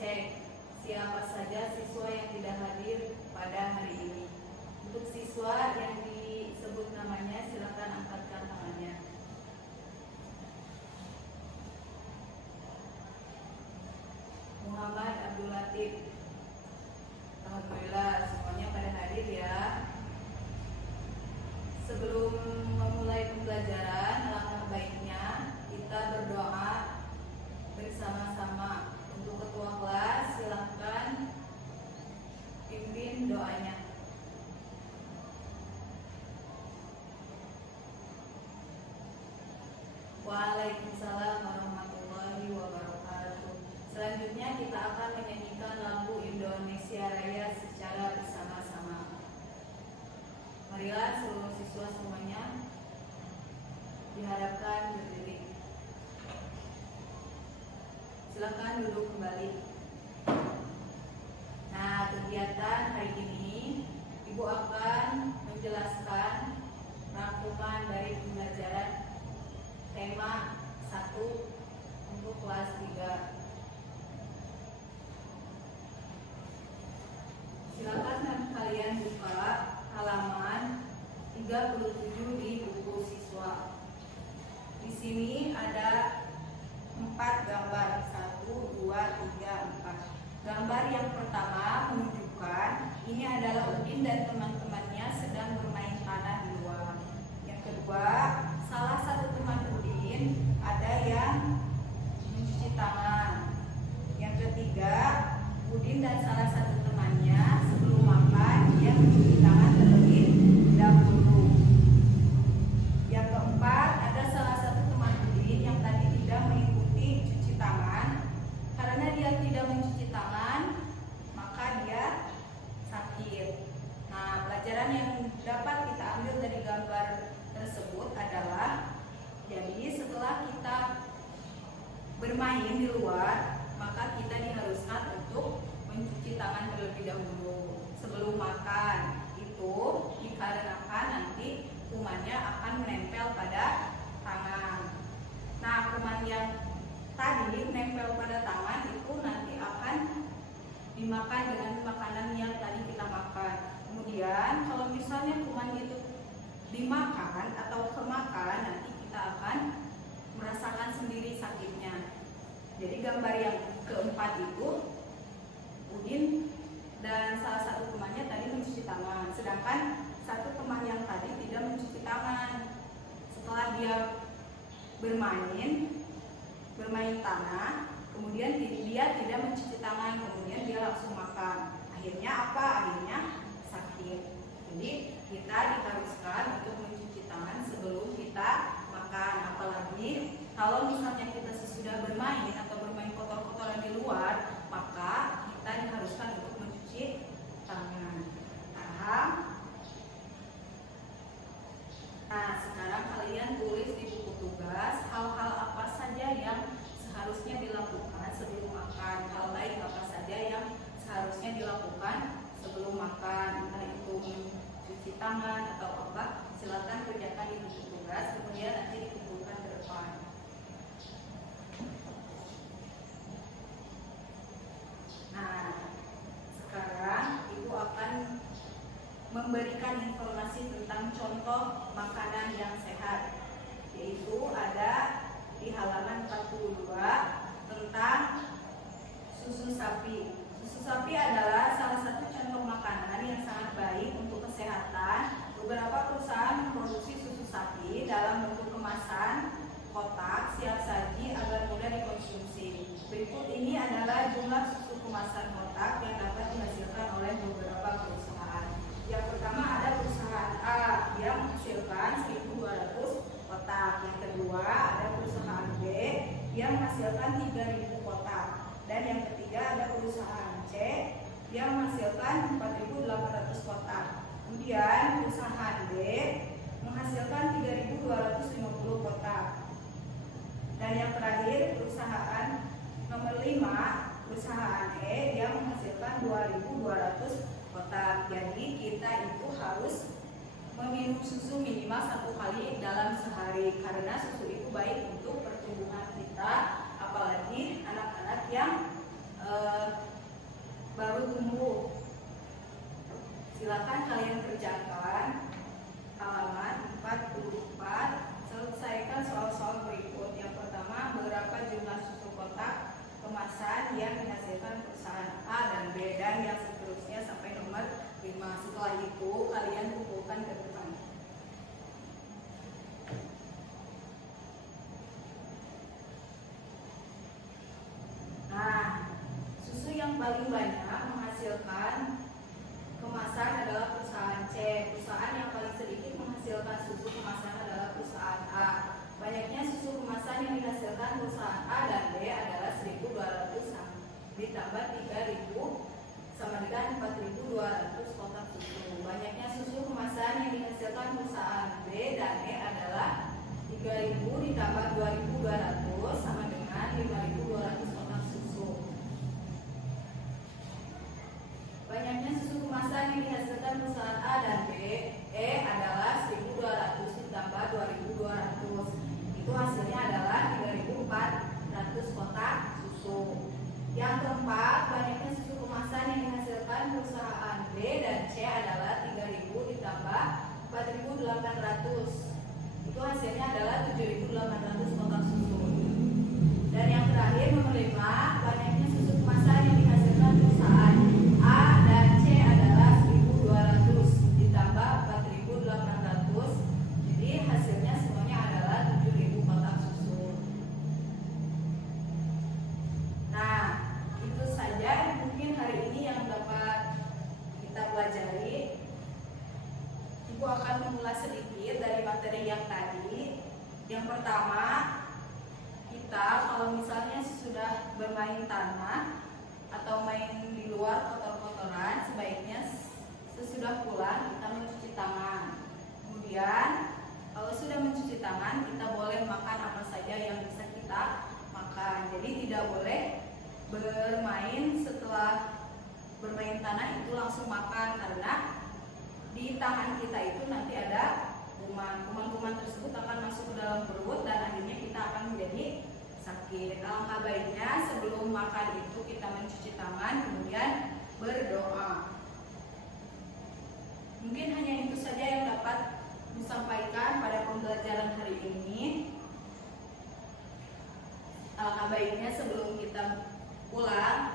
mengecek siapa saja siswa yang tidak hadir pada hari ini. Untuk siswa yang disebut namanya silakan angkatkan tangannya. Muhammad Abdul Latif. Alhamdulillah semuanya pada hadir ya. Sebelum memulai pembelajaran, alangkah baiknya kita berdoa bersama-sama. Untuk ketua kelas silakan pimpin doanya. Waalaikumsalam warahmatullahi wabarakatuh. Selanjutnya kita akan menyanyikan lagu Indonesia Raya secara bersama-sama. Marilah seluruh siswa semuanya diharapkan berdiri. Silakan duduk kembali. Nah, kegiatan hari ini Ibu akan menjelaskan rangkuman dari pembelajaran tema 1 untuk kelas 3. Silakan kalian buka halaman 37 di buku siswa. Di sini ada 4 gambar, 1, 2, 3, 4. Gambar yang pertama menunjukkan ini adalah Udin dan teman-temannya sedang bermain tanah di luar. Yang kedua, salah satu teman Udin ada yang mencuci tangan. Yang ketiga, Udin dan salah satu temannya sebelum makan dia mencuci tangan terlebih dahulu. Yang keempat, ada salah satu teman Udin yang tadi tidak mengikuti cuci tangan. Karena dia tidak mencuci tangan, maka dia sakit. Nah, pelajaran yang dapat kita ambil dari gambar tersebut adalah, jadi setelah kita bermain di luar, maka kita diharuskan untuk mencuci tangan terlebih dahulu sebelum makan. Itu dikarenakan nanti kumannya akan menempel pada tangan. Nah, kuman yang tadi menempel pada tangan itu nanti akan dimakan dengan makanan yang tadi kita makan. Kemudian kalau misalnya kuman itu dimakan atau kemakan, nanti kita akan merasakan sendiri sakitnya. Jadi gambar yang keempat itu Udin dan salah satu temannya tadi mencuci tangan, sedangkan satu teman yang tadi tidak mencuci tangan. Setelah dia bermain tanah, kemudian dia tidak mencuci tangan, kemudian dia langsung makan. Akhirnya apa? Akhirnya sakit. Jadi kita diharuskan untuk mencuci tangan sebelum kita makan. Apalagi kalau misalnya kita sesudah bermain atau bermain kotor-kotoran di luar, maka kita diharuskan untuk mencuci tangan. Paham? Nah, sekarang kalian tulis di buku tugas hal-hal apa saja yang seharusnya dilakukan sebelum makan. Hal baik apa saja yang seharusnya dilakukan sebelum makan. Entah itu mencuci tangan atau apa, silakan kerjakan di buku tugas, kemudian nanti dikumpulkan ke depan. Nah, sekarang Ibu akan memberikan informasi tentang contoh makanan yang sehat, yaitu ada di halaman 42 tentang susu sapi. Susu sapi adalah salah satu contoh makanan yang sangat baik untuk kesehatan. Beberapa perusahaan memproduksi susu sapi dalam bentuk kemasan kotak siap saji agar mudah dikonsumsi. Berikut ini adalah jumlah susu kemasan kotak yang dapat dihasilkan oleh beberapa perusahaan. Yang pertama ada perusahaan A yang menghasilkan 1.200 kotak. Yang kedua ada perusahaan B yang menghasilkan 3.000 kotak. Dan yang ketiga ada perusahaan C yang menghasilkan 4.800 kotak. Kemudian perusahaan D menghasilkan 3.250 kotak. Dan yang terakhir perusahaan nomor 5, perusahaan E yang menghasilkan 2.200 kotak. Jadi kita itu harus meminum susu minimal 1 kali dalam sehari, karena susu itu baik untuk pertumbuhan kita, apalagi anak-anak yang baru tumbuh. Silakan kalian kerjakan halaman 44. Selesaikan soal-soal berikut. Yang pertama, berapa jumlah susu kotak kemasan yang dihasilkan perusahaan A dan B, dan yang seterusnya sampai nomor 5. Setelah itu kalian kumpulkan ke depan. Nah, susu yang paling banyak menghasilkan kemasan adalah perusahaan C. Perusahaan yang paling sedikit menghasilkan susu kemasan adalah perusahaan A. Banyaknya susu kemasan yang dihasilkan perusahaan A dan B adalah 1.200 ditambah 3.000 sama dengan 4.200 kotak susu. Banyaknya susu kemasan yang dihasilkan perusahaan B dan E adalah 3.000 ditambah 2.200 sama dengan 5.200 kotak susu. Banyaknya susu kemasan yang dihasilkan perusahaan A dan B E adalah 1.200 ditambah 2.200. Itu hasilnya adalah 3.400 kotak susu. Yang keempat, banyaknya susu kemasan yang dihasilkan perusahaan B dan C adalah 3.000 ditambah 4.800. Itu hasilnya adalah 7.800 kotak susu. Dan yang terakhir, nomor 5, banyaknya susu kemasan yang dihasilkan perusahaan A dan C adalah 1.200 ditambah 4.800. Jadi hasilnya semuanya adalah 7.000 kotak susu. Nah, itu saja mungkin hari ini yang dapat kita pelajari. Ibu akan mengulas sedikit dari materi yang tadi. Yang pertama, kita kalau misalnya sudah bermain tanah atau main di luar kotor-kotoran, sebaiknya sesudah pulang kita mencuci tangan. Kemudian kalau sudah mencuci tangan, kita boleh makan apa saja yang bisa kita makan. Jadi tidak boleh bermain setelah bermain tanah itu langsung makan, karena di tangan kita itu nanti ada kuman. Kuman-kuman tersebut akan masuk ke dalam perut dan akhirnya kita akan menjadi sakit. Alangkah baiknya sebelum makan itu kita mencuci tangan, kemudian berdoa. Mungkin hanya itu saja yang dapat disampaikan pada pembelajaran hari ini. Alangkah baiknya sebelum kita pulang